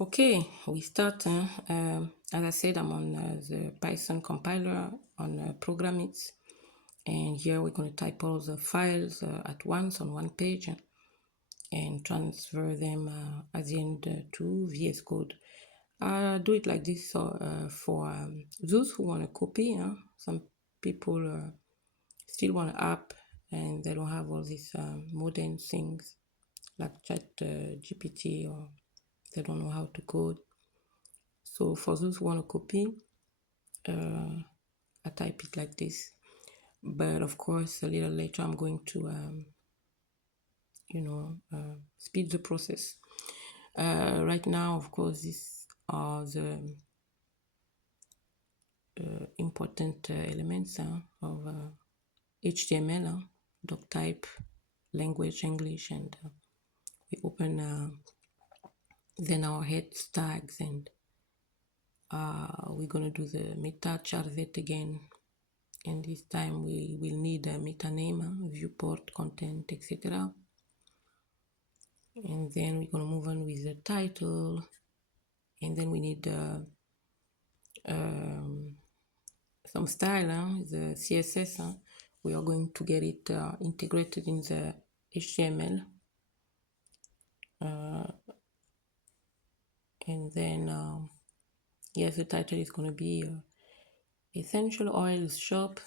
Okay, we start. As I said, I'm on the Python compiler on Programmit, and here we're going to type all the files at once on one page and transfer them at the end to VS Code. I do it like this for those who want to copy. Some people still want an app and they don't have all these modern things like Chat GPT, or they don't know how to code. So for those who want to copy, I type it like this. But of course, a little later, I'm going to, speed the process. Right now, of course, these are the important elements of HTML, doc type, language, English, and we open then our head tags, and we're going to do the meta charvet again. And this time we will need a meta name, viewport, content, etc. And then we're going to move on with the title, and then we need some style, the CSS. We are going to get it integrated in the HTML. And then, yes, the title is going to be Essential Oils Shop.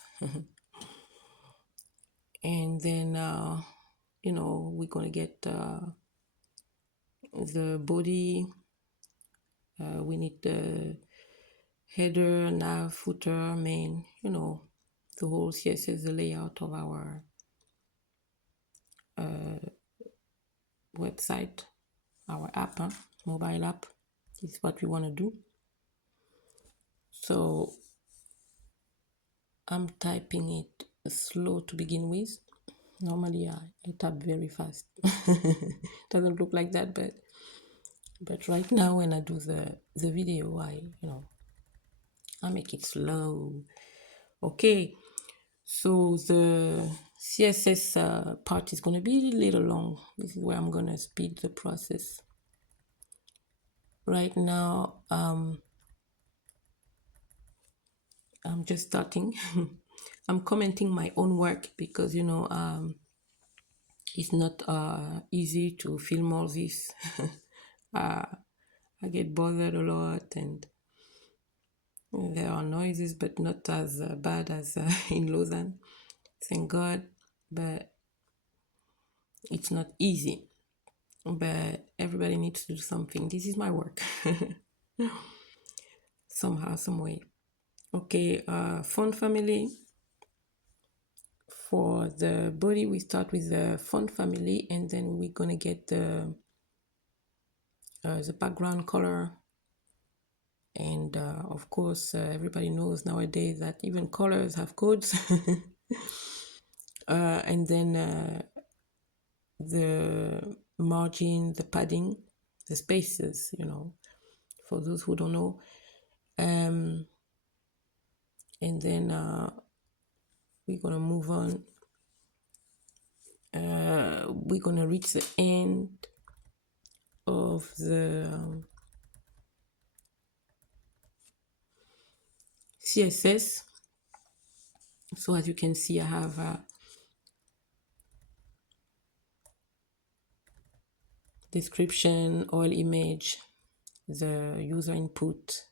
And then, we're going to get the body. We need the header, nav, footer, main, the whole CSS, the layout of our website, our app, mobile app. This is what we want to do. So I'm typing it slow to begin with. Normally I type very fast. Doesn't look like that, but right now when I do the video, I make it slow. Okay, so the CSS part is going to be a little long. This is where I'm going to speed the process. Right now, I'm just starting. I'm commenting my own work because, it's not easy to film all this. I get bothered a lot, and there are noises, but not as bad as in Lausanne. Thank God. But it's not easy. But everybody needs to do something. This is my work. Somehow, some way. Okay, font family. For the body, we start with the font family, and then we're gonna get the background color. And of course, everybody knows nowadays that even colors have codes. And then the margin, the padding, the spaces, for those who don't know. And then we're gonna move on. We're gonna reach the end of the CSS. So as you can see, I have description, oil image, the user input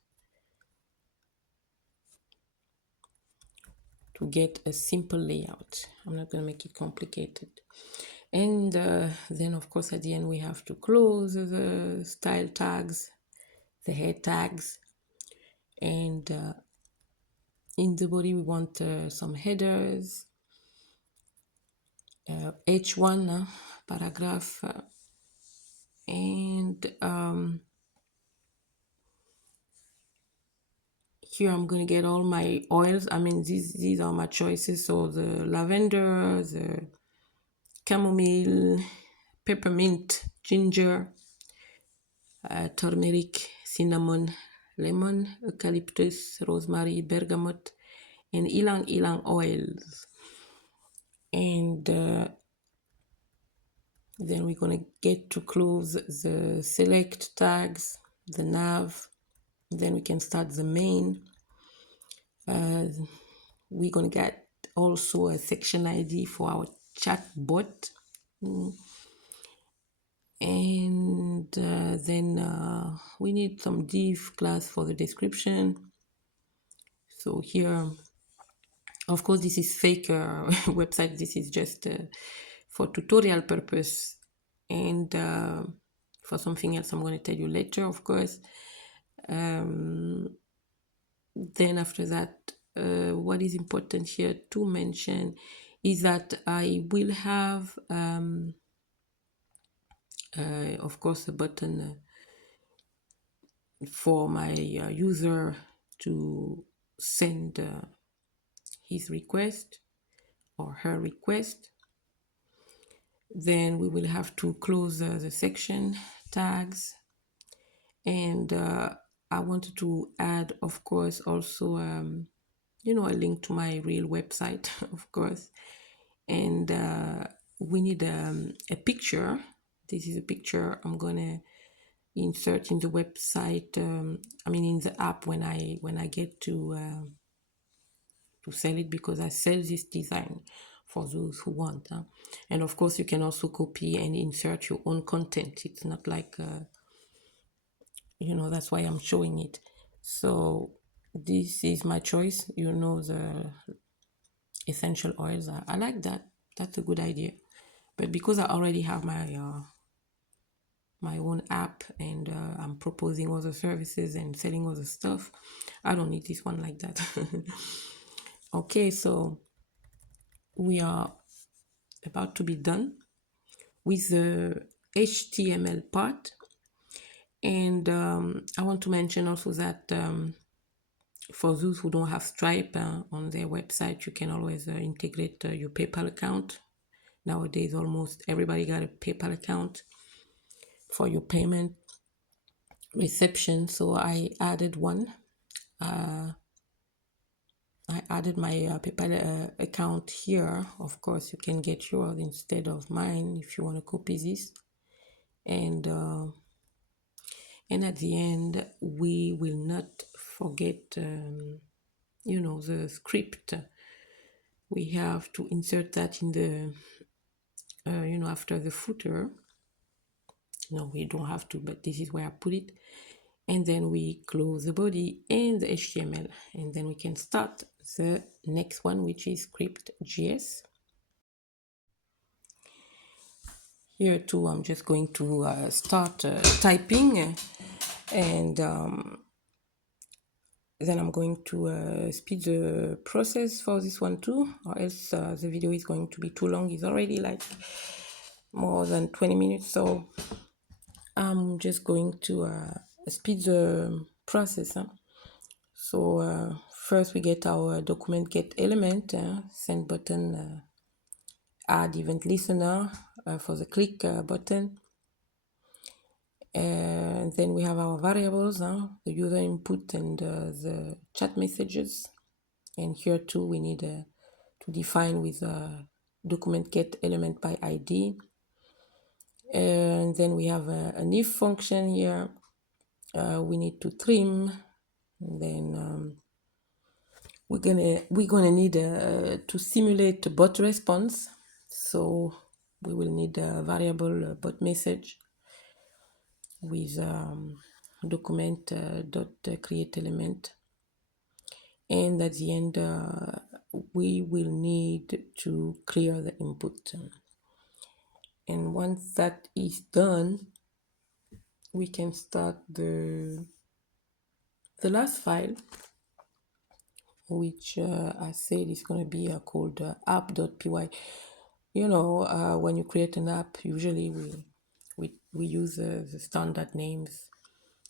to get a simple layout. I'm not going to make it complicated. And then of course at the end we have to close the style tags, the head tags, and in the body we want some headers, H1 paragraph, and here I'm going to get all my oils. I mean, these are my choices. So the lavender, the chamomile, peppermint, ginger, turmeric, cinnamon, lemon, eucalyptus, rosemary, bergamot, and ylang ylang oils. And then we're going to get to close the select tags, the nav. Then we can start the main. We're gonna get also a section ID for our chat bot. And then we need some div class for the description. So here, of course, this is fake website. This is just for tutorial purpose, and for something else I'm going to tell you later, of course. Then after that, what is important here to mention is that I will have, of course, a button for my user to send his request or her request. Then we will have to close the section tags, and I wanted to add, of course, also a link to my real website, of course. And we need a picture. This is a picture I'm gonna insert in the website. In the app when I get to sell it, because I sell this design for those who want. And of course, you can also copy and insert your own content. It's not like that's why I'm showing it. So this is my choice. The essential oils. I like that. That's a good idea. But because I already have my own app, and I'm proposing other services and selling other stuff, I don't need this one like that. Okay, so we are about to be done with the HTML part. And I want to mention also that for those who don't have Stripe on their website, you can always integrate your PayPal account. Nowadays, almost everybody got a PayPal account for your payment reception. So I added one. I added my PayPal account here. Of course, you can get yours instead of mine if you want to copy this. And at the end, we will not forget, the script. We have to insert that in the, after the footer. No, we don't have to, but this is where I put it. And then we close the body and the HTML. And then we can start the next one, which is script.js. Here too, I'm just going to start typing, and then I'm going to speed the process for this one too, or else the video is going to be too long. It's already like more than 20 minutes, so I'm just going to speed the process. So first we get our document get element, send button, add event listener for the click button. And then we have our variables, the user input and the chat messages. And here too, we need to define with document get element by ID. And then we have an if function here. We need to trim. And then we're gonna need to simulate a bot response. So we will need a variable bot message with document dot create element, and at the end we will need to clear the input. And once that is done, we can start the last file, which I said is going to be called app.py. When you create an app, usually we use the standard names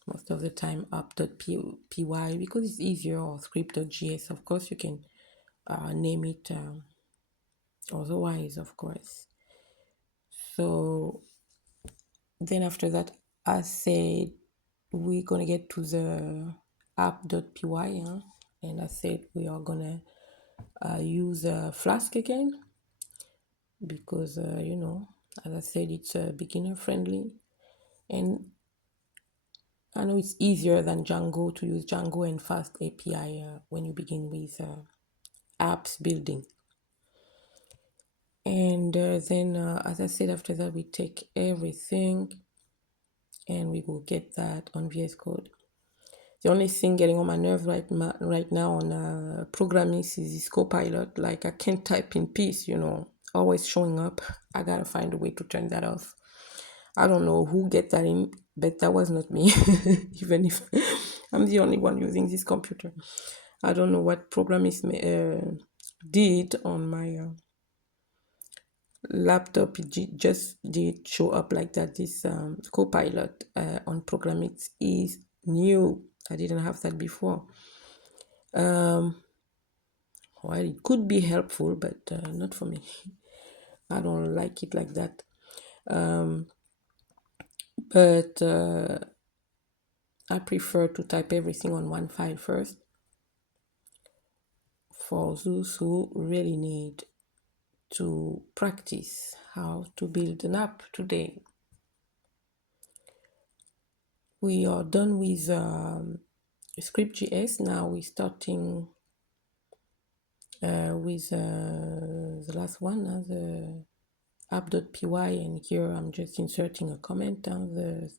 most of the time, app.py, because it's easier, or script.js. Of course, you can name it otherwise, of course. So then after that, I said we're going to get to the app.py, and I said we are going to use Flask again, because, as I said, it's beginner friendly. And I know it's easier than Django to use Django and Fast API when you begin with apps building. And then, as I said, after that, we take everything and we will get that on VS Code. The only thing getting on my nerve right now on Programmist is this Copilot. Like, I can't type in peace, always showing up. I gotta find a way to turn that off. I don't know who get that in, but that was not me, even if I'm the only one using this computer. I don't know what Programmist did on my laptop. It just did show up like that. This Copilot on Programmist is new. I didn't have that before. Well, it could be helpful, but not for me. I don't like it like that. But I prefer to type everything on one file first for those who really need to practice how to build an app today. We are done with Script.js. Now we're starting with the last one, the app.py, and here I'm just inserting a comment on the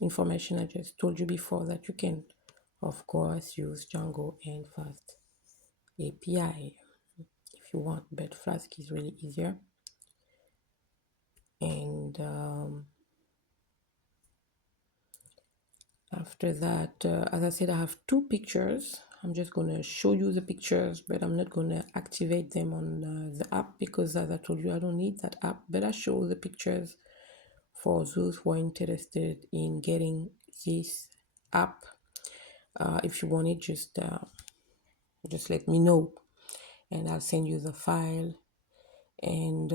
information I just told you before, that you can, of course, use Django and Fast API if you want, but Flask is really easier. And after that, as I said, I have two pictures. I'm just going to show you the pictures, but I'm not going to activate them on the app because, as I told you, I don't need that app, but I show the pictures for those who are interested in getting this app. If you want it, just let me know and I'll send you the file. And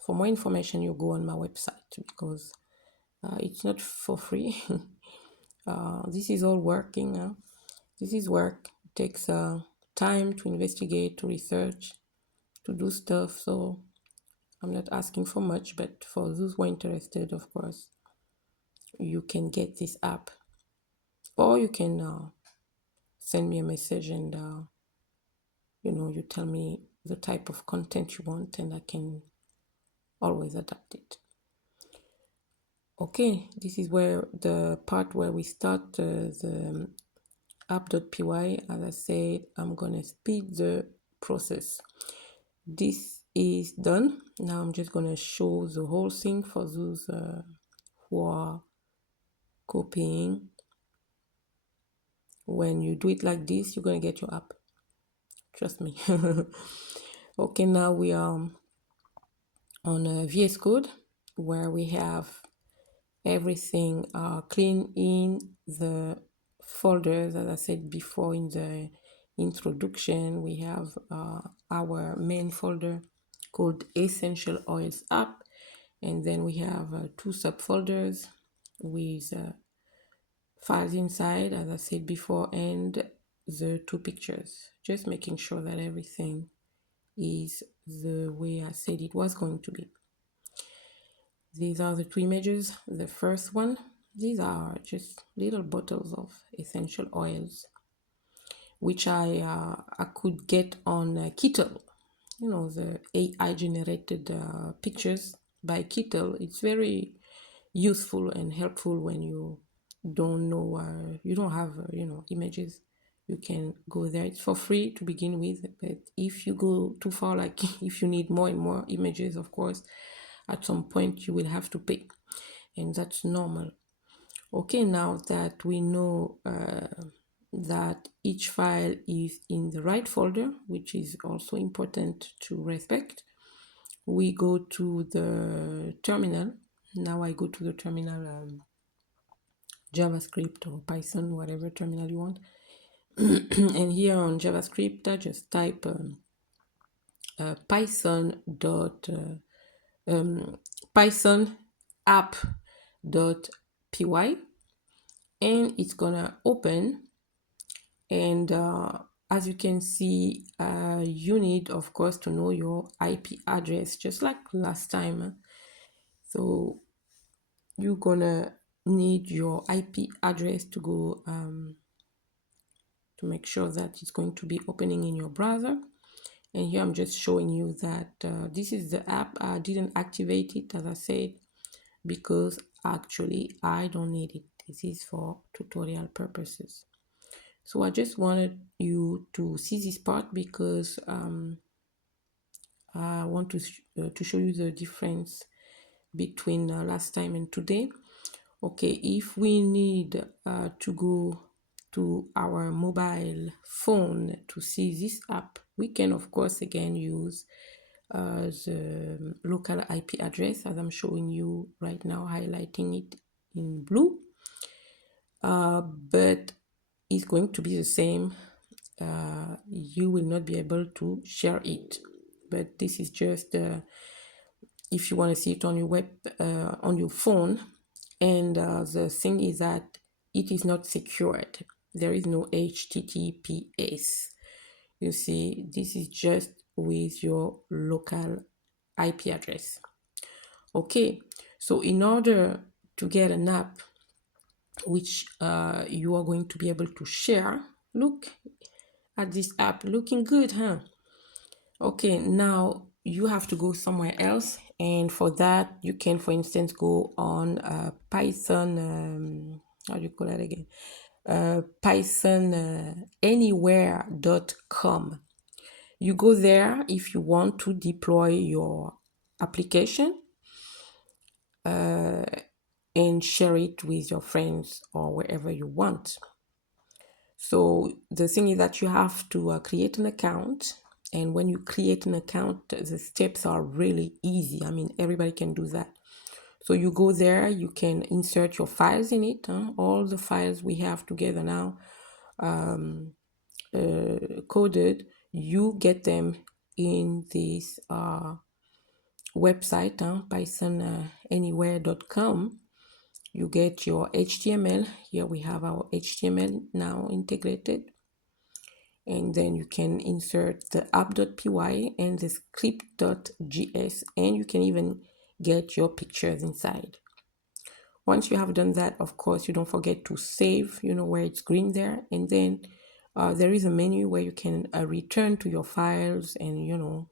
for more information, you go on my website because it's not for free. This is all working. This is work. It takes time to investigate, to research, to do stuff. So I'm not asking for much, but for those who are interested, of course, you can get this app, or you can send me a message and you tell me the type of content you want, and I can always adapt it. Okay, this is where the part where we start the app.py. As I said, I'm gonna speed the process. This is done. Now I'm just gonna show the whole thing for those who are copying. When you do it like this, you're gonna get your app. Trust me. Okay, now we are on VS Code, where we have everything clean in the folders. As I said before in the introduction, we have our main folder called Essential Oils App, and then we have two subfolders with files inside, as I said before, and the two pictures, just making sure that everything is the way I said it was going to be. These are the two images. The first one, these are just little bottles of essential oils, which I could get on Kittle. The AI generated pictures by Kittle. It's very useful and helpful when you don't know, you don't have, images. You can go there. It's for free to begin with, but if you go too far, like if you need more and more images, of course, at some point you will have to pay, and that's normal. Okay, now that we know that each file is in the right folder, which is also important to respect, we go to the terminal. Now I go to the terminal, JavaScript or Python, whatever terminal you want. And here on JavaScript, I just type Python app.py, and it's gonna open. And as you can see, you need, of course, to know your IP address, just like last time. So you're gonna need your IP address to go to make sure that it's going to be opening in your browser. And here I'm just showing you that this is the app. I didn't activate it, as I said, because actually I don't need it. This is for tutorial purposes. So I just wanted you to see this part because I want to show you the difference between last time and today. Okay, if we need to go to our mobile phone to see this app, we can of course again use the local IP address as I'm showing you right now, highlighting it in blue, but it's going to be the same. You will not be able to share it, but this is just if you want to see it on your web on your phone. And the thing is that it is not secured. There is no HTTPS. You see, this is just with your local IP address. Okay, so in order to get an app which you are going to be able to share, look at this app, looking good, huh? Okay, now you have to go somewhere else, and for that you can, for instance, go on Python, how do you call that again? Python anywhere.com. You go there if you want to deploy your application and share it with your friends or wherever you want. So the thing is that you have to create an account, and when you create an account, the steps are really easy. I mean, everybody can do that. So you go there, you can insert your files in it, all the files we have together now, coded. You get them in this website, pythonanywhere.com. You get your HTML. Here we have our HTML now integrated. And then you can insert the app.py and the script.js, and you can even get your pictures inside. Once you have done that, of course, you don't forget to save, where it's green there. And then there is a menu where you can return to your files and,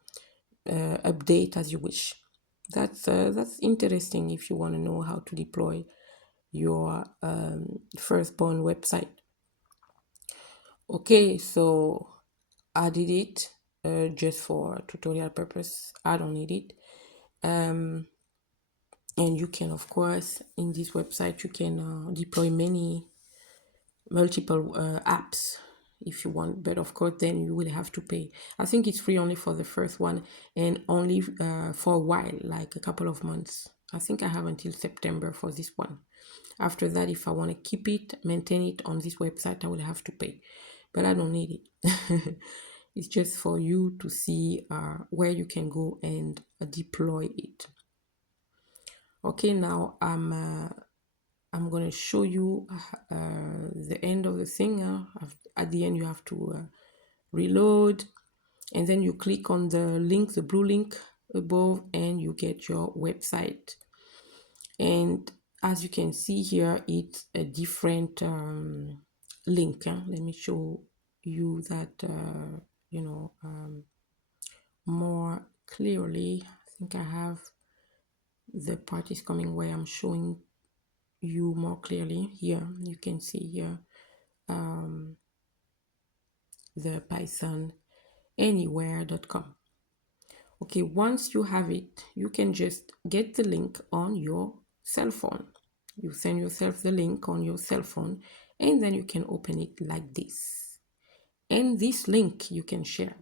update as you wish. That's interesting if you want to know how to deploy your firstborn website. Okay, so I did it just for tutorial purpose. I don't need it. And you can, of course, in this website, you can deploy multiple apps if you want, but of course then you will have to pay. I think it's free only for the first one and only for a while, like a couple of months. I think I have until September for this one. After that, if I want to keep it, maintain it on this website, I will have to pay, but I don't need it. It's just for you to see where you can go and deploy it. Okay, now I'm going to show you the end of the thing. At the end, you have to reload, and then you click on the link, the blue link above, and you get your website. And as you can see here, it's a different link. Let me show you that, more clearly. I think I have the part is coming where I'm showing you more clearly. Here you can see here the Python anywhere.com. Okay, once you have it, you can just get the link on your cell phone. You send yourself the link on your cell phone, and then you can open it like this. And this link you can share.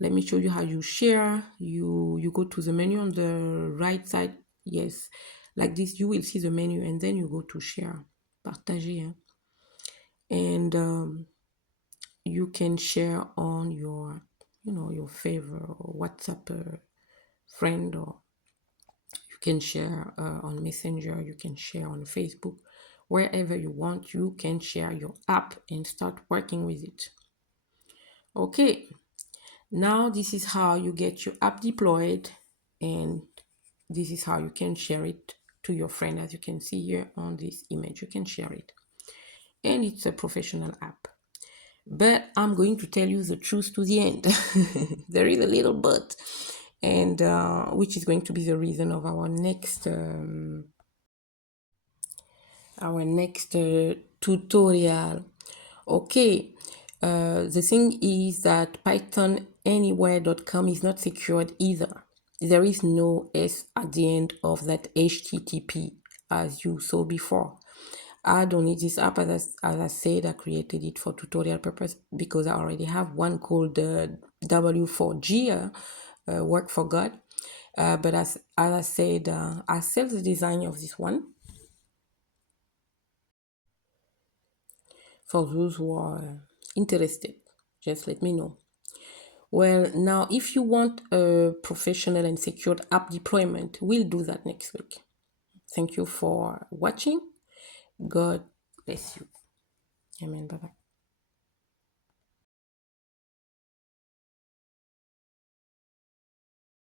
Let me show you how you share. You go to the menu on the right side. Yes, like this, you will see the menu, and then you go to share, partager, and you can share on your, your favorite or WhatsApp friend, or you can share on Messenger, you can share on Facebook, wherever you want. You can share your app and start working with it. Okay, now this is how you get your app deployed, and this is how you can share it to your friend, as you can see here on this image. You can share it. And it's a professional app. But I'm going to tell you the truth to the end. There is a little but, and which is going to be the reason of our next tutorial. Okay, the thing is that pythonanywhere.com is not secured either. There is no S at the end of that HTTP as you saw before. I don't need this app, as I said. I created it for tutorial purpose because I already have one called W4G, Work for God. But as I said, I sell the design of this one for those who are interested. Just let me know. Well, now, if you want a professional and secured app deployment, we'll do that next week. Thank you for watching. God bless you. Amen. Bye-bye.